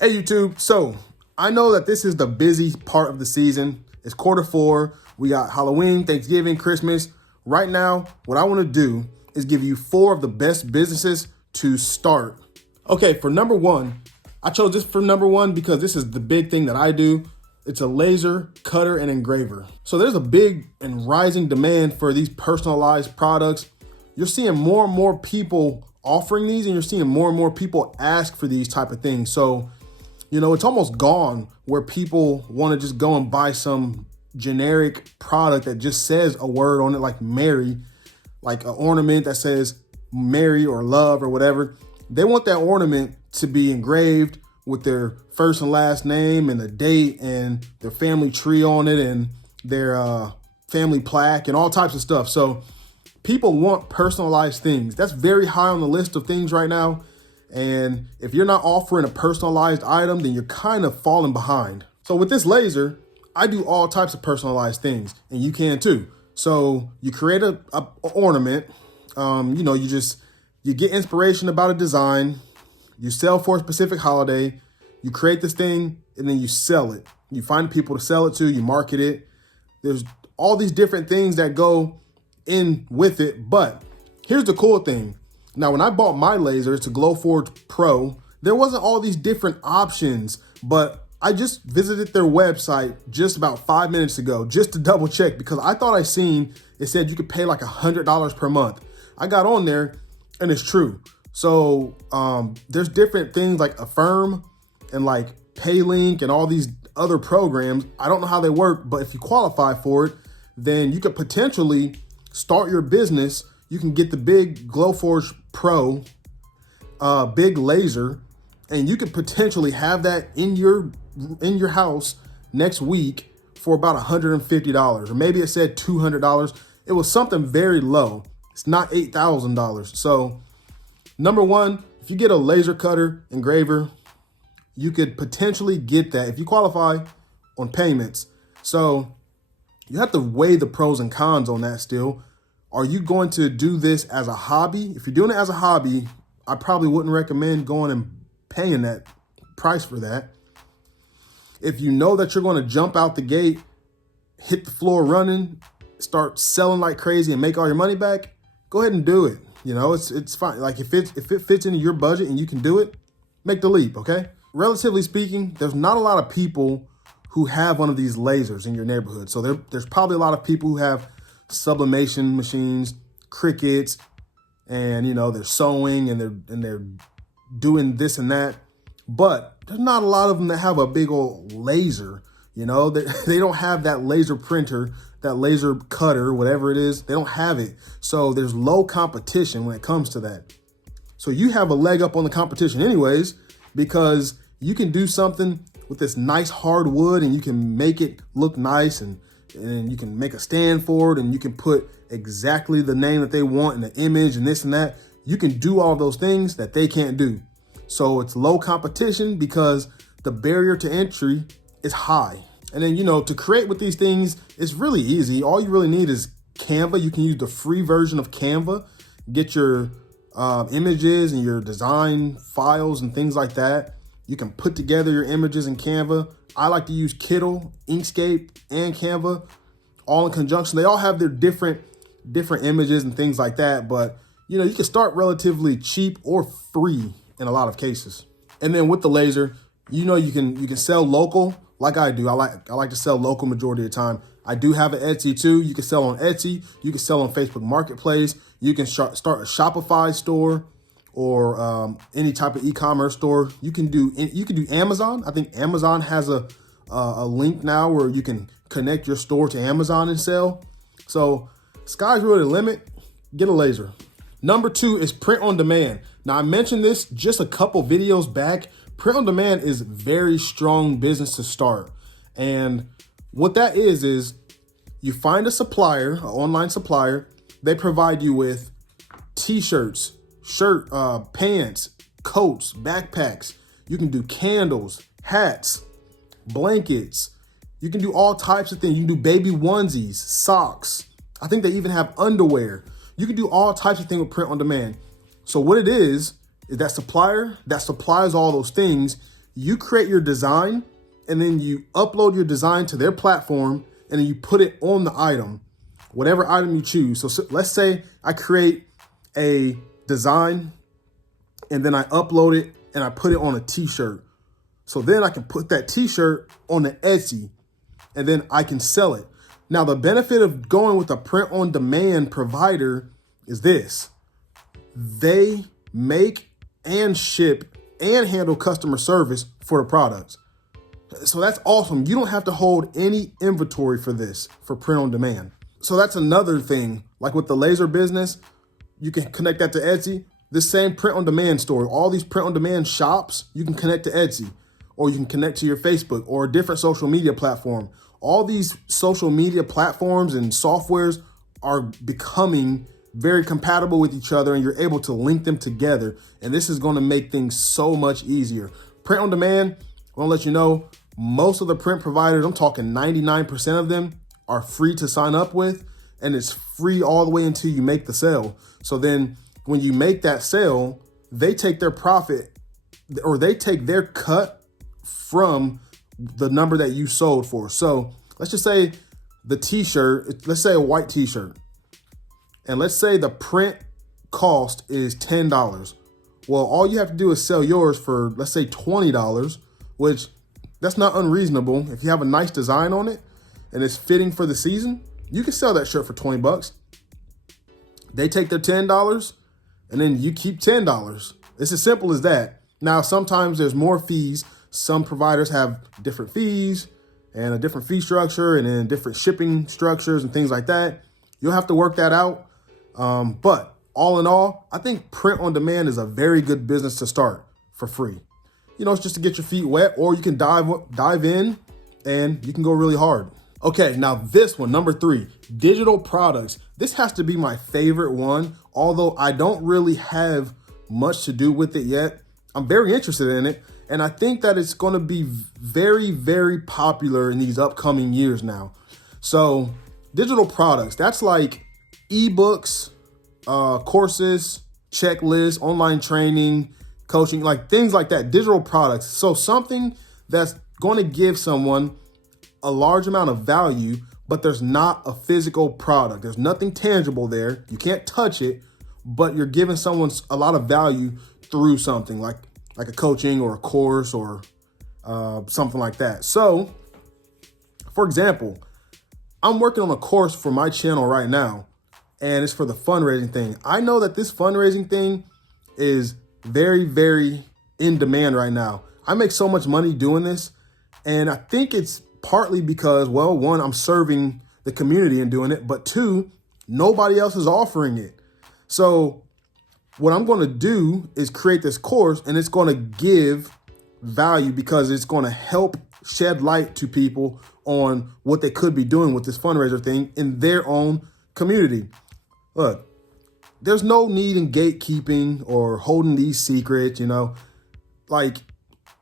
Hey YouTube, so I know that this is the busy part of the season. It's quarter 4. We got Halloween, Thanksgiving, Christmas. Right now, what I want to do is give you 4 of the best businesses to start. Okay, for number 1, I chose this for number 1 because this is the big thing that I do. It's a laser cutter and engraver. So there's a big and rising demand for these personalized products. You're seeing more and more people offering these, and you're seeing more and more people ask for these type of things. So you know, it's almost gone where people want to just go and buy some generic product that just says a word on it, like Mary, like an ornament that says Mary or love or whatever. They want that ornament to be engraved with their first and last name and the date and their family tree on it and their family plaque and all types of stuff. So people want personalized things. That's very high on the list of things right now. And if you're not offering a personalized item, then you're kind of falling behind. So with this laser, I do all types of personalized things, and you can too. So you create a ornament, you know, you get inspiration about a design, you sell for a specific holiday, you create this thing, and then you sell it. You find people to sell it to, you market it. There's all these different things that go in with it, but here's the cool thing. Now, when I bought my laser, it's a Glowforge Pro, there wasn't all these different options, but I just visited their website just about 5 minutes ago just to double check because I thought it said you could pay like $100 per month. I got on there and it's true. So there's different things like Affirm and like PayLink and all these other programs. I don't know how they work, but if you qualify for it, then you could potentially start your business. You can get the big Glowforge Pro, big laser, and you could potentially have that in your house next week for about $150, or maybe it said $200. It was something very low. It's not $8,000. So number 1, if you get a laser cutter engraver, you could potentially get that if you qualify on payments. So you have to weigh the pros and cons on that still. Are you going to do this as a hobby? If you're doing it as a hobby, I probably wouldn't recommend going and paying that price for that. If you know that you're going to jump out the gate, hit the floor running, start selling like crazy and make all your money back, go ahead and do it. You know, it's fine. Like if it fits into your budget and you can do it, make the leap, okay? Relatively speaking, there's not a lot of people who have one of these lasers in your neighborhood. So there's probably a lot of people who have sublimation machines, Cricuts, and you know, they're sewing and they're doing this and that, but there's not a lot of them that have a big old laser. You know, they don't have that laser printer, that laser cutter, whatever it is. They don't have it. So there's low competition when it comes to that. So you have a leg up on the competition anyways, because you can do something with this nice hard wood and you can make it look nice, and you can make a stand for it, and you can put exactly the name that they want in the image and this and that. You can do all those things that they can't do. So it's low competition because the barrier to entry is high. And then, you know, to create with these things, it's really easy. All you really need is Canva. You can use the free version of Canva, get your images and your design files and things like that. You can put together your images in Canva. I like to use Kittle, Inkscape, and Canva all in conjunction. They all have their different images and things like that. But, you know, you can start relatively cheap or free in a lot of cases. And then with the laser, you know, you can sell local like I do. I like to sell local majority of the time. I do have an Etsy too. You can sell on Etsy. You can sell on Facebook Marketplace. You can start a Shopify store or any type of e-commerce store. You can do Amazon. I think Amazon has a link now where you can connect your store to Amazon and sell. So sky's really the limit. Get a laser. Number 2 is print on demand. Now I mentioned this just a couple videos back. Print on demand is very strong business to start. And what that is you find a supplier, an online supplier. They provide you with t-shirts, pants, coats, backpacks. You can do candles, hats, blankets. You can do all types of things. You can do baby onesies, socks. I think they even have underwear. You can do all types of things with print on demand. So what it is that supplier that supplies all those things, you create your design and then you upload your design to their platform and then you put it on the item, whatever item you choose. So let's say I create a design and then I upload it and I put it on a t-shirt. So then I can put that t-shirt on the Etsy and then I can sell it. Now, the benefit of going with a print on demand provider is this: they make and ship and handle customer service for the products. So that's awesome. You don't have to hold any inventory for this, for print on demand. So that's another thing. Like with the laser business, you can connect that to Etsy. The same print on demand store, all these print on demand shops, you can connect to Etsy, or you can connect to your Facebook or a different social media platform. All these social media platforms and softwares are becoming very compatible with each other, and you're able to link them together. And this is going to make things so much easier. Print on demand, I want to let you know, most of the print providers, I'm talking 99% of them, are free to sign up with, and it's free all the way until you make the sale. So then when you make that sale, they take their profit, or they take their cut from the number that you sold for. So let's just say the t-shirt, let's say a white t-shirt, and let's say the print cost is $10. Well, all you have to do is sell yours for, let's say, $20, which that's not unreasonable. If you have a nice design on it and it's fitting for the season, you can sell that shirt for 20 bucks. They take their $10 and then you keep $10. It's as simple as that. Now, sometimes there's more fees. Some providers have different fees and a different fee structure and then different shipping structures and things like that. You'll have to work that out. But all in all, I think print on demand is a very good business to start for free. You know, it's just to get your feet wet, or you can dive in and you can go really hard. Okay, now this one, number 3, digital products. This has to be my favorite one, although I don't really have much to do with it yet. I'm very interested in it, and I think that it's going to be very, very popular in these upcoming years now. So digital products, that's like ebooks, courses, checklists, online training, coaching, like things like that, digital products. So something that's going to give someone a large amount of value, but there's not a physical product. There's nothing tangible there. You can't touch it, but you're giving someone a lot of value through something like a coaching or a course or something like that. So, for example, I'm working on a course for my channel right now, and it's for the fundraising thing. I know that this fundraising thing is very, very in demand right now. I make so much money doing this, and I think it's partly because, well, one, I'm serving the community and doing it, but 2, nobody else is offering it. So what I'm going to do is create this course, and it's going to give value because it's going to help shed light to people on what they could be doing with this fundraiser thing in their own community. Look, there's no need in gatekeeping or holding these secrets, you know. Like,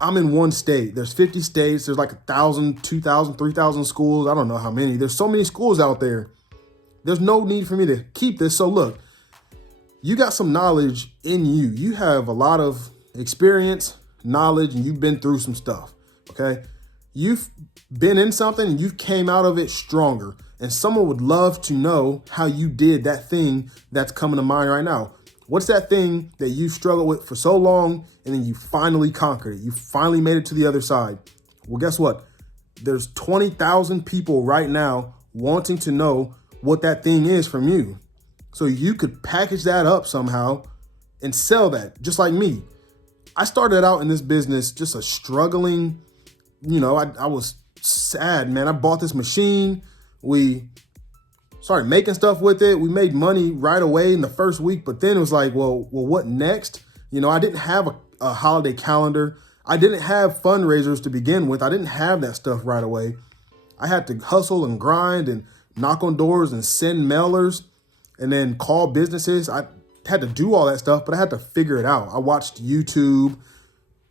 I'm in one state. There's 50 states. There's like 1,000, 2,000, 3,000 schools. I don't know how many. There's so many schools out there. There's no need for me to keep this. So look, you got some knowledge in you. You have a lot of experience, knowledge, and you've been through some stuff, okay? You've been in something and you came out of it stronger. And someone would love to know how you did that thing that's coming to mind right now. What's that thing that you struggled with for so long and then you finally conquered it? You finally made it to the other side. Well, guess what? There's 20,000 people right now wanting to know what that thing is from you. So you could package that up somehow and sell that, just like me. I started out in this business just a struggling, I was sad, man. I bought this machine. We started making stuff with it. We made money right away in the first week, but then it was like, well, what next? I didn't have a holiday calendar. I didn't have fundraisers to begin with. I didn't have that stuff right away. I had to hustle and grind and knock on doors and send mailers and then call businesses. I had to do all that stuff, but I had to figure it out. I watched YouTube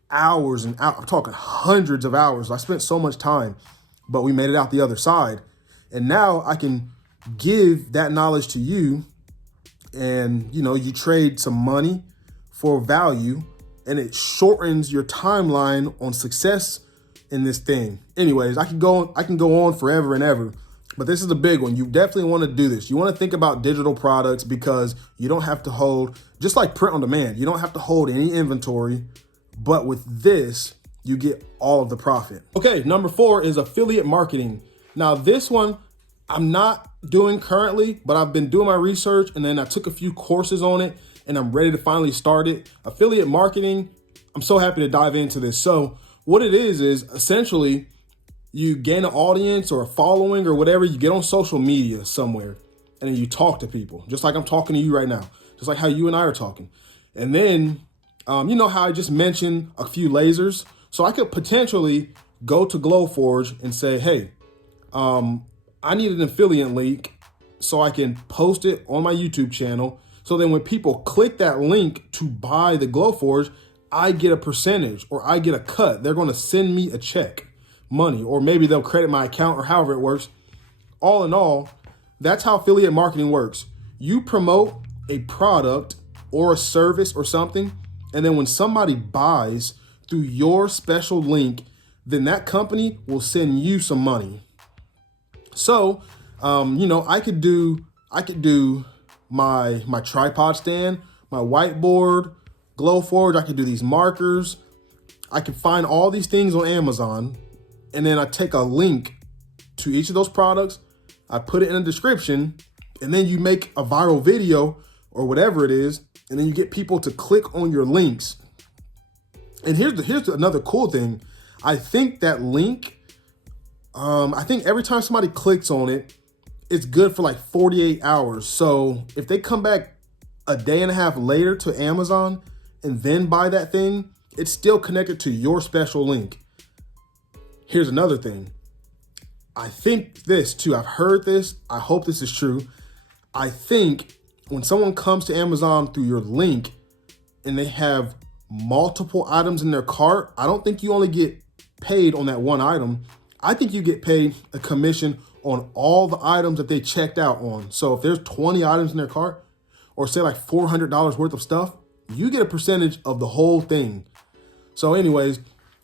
hours and hours. I'm talking hundreds of hours. I spent so much time, but we made it out the other side. And now I can give that knowledge to you, and you trade some money for value, and it shortens your timeline on success in this thing. Anyways, I can go on forever and ever, but this is a big one. You definitely want to do this. You want to think about digital products because you don't have to hold, just like print on demand, you don't have to hold any inventory, but with this, you get all of the profit. Okay, number 4 is affiliate marketing. Now this one, I'm not doing currently, but I've been doing my research and then I took a few courses on it and I'm ready to finally start it. Affiliate marketing, I'm so happy to dive into this. So what it is essentially you gain an audience or a following or whatever, you get on social media somewhere and then you talk to people, just like I'm talking to you right now, just like how you and I are talking. And then, you know how I just mentioned a few lasers? So I could potentially go to Glowforge and say, hey, I need an affiliate link so I can post it on my YouTube channel. So then when people click that link to buy the Glowforge, I get a percentage or I get a cut. They're going to send me a check, money, or maybe they'll credit my account or however it works. All in all, that's how affiliate marketing works. You promote a product or a service or something, and then when somebody buys through your special link, then that company will send you some money. So, you know, I could do my tripod stand, my whiteboard, Glowforge. I could do these markers. I could find all these things on Amazon, and then I take a link to each of those products. I put it in a description, and then you make a viral video or whatever it is, and then you get people to click on your links. And here's another cool thing. I think that link, I think every time somebody clicks on it, it's good for like 48 hours. So if they come back a day and a half later to Amazon and then buy that thing, it's still connected to your special link. Here's another thing. I think this too, I've heard this, I hope this is true. I think when someone comes to Amazon through your link and they have multiple items in their cart, I don't think you only get paid on that one item. I think you get paid a commission on all the items that they checked out on. So if there's 20 items in their cart, or say like $400 worth of stuff, you get a percentage of the whole thing. So anyways,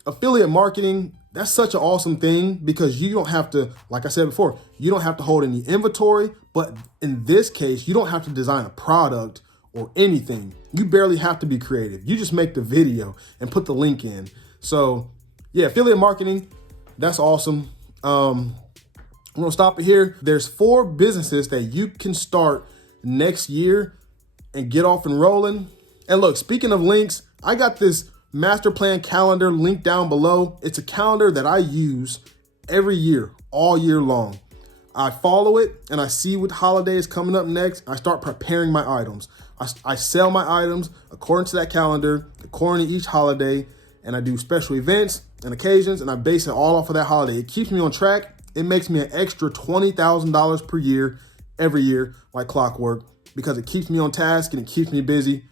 affiliate marketing, that's such an awesome thing because you don't have to, like I said before, you don't have to hold any inventory, but in this case, you don't have to design a product or anything. You barely have to be creative. You just make the video and put the link in. So yeah, affiliate marketing, that's awesome. I'm gonna stop it here. There's 4 businesses that you can start next year and get off and rolling. And look, speaking of links, I got this master plan calendar linked down below. It's a calendar that I use every year, all year long. I follow it and I see what holiday is coming up next. I start preparing my items. I sell my items according to that calendar, according to each holiday, and I do special events and occasions, and I base it all off of that holiday. It keeps me on track. It makes me an extra $20,000 per year, every year, like clockwork, because it keeps me on task and it keeps me busy.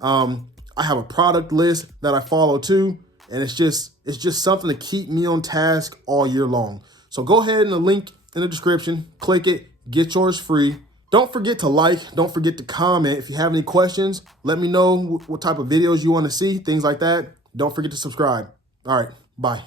I have a product list that I follow too, and it's just something to keep me on task all year long. So go ahead and the link in the description, click it, get yours free. Don't forget to like, don't forget to comment. If you have any questions, let me know what type of videos you want to see, things like that. Don't forget to subscribe. All right, bye.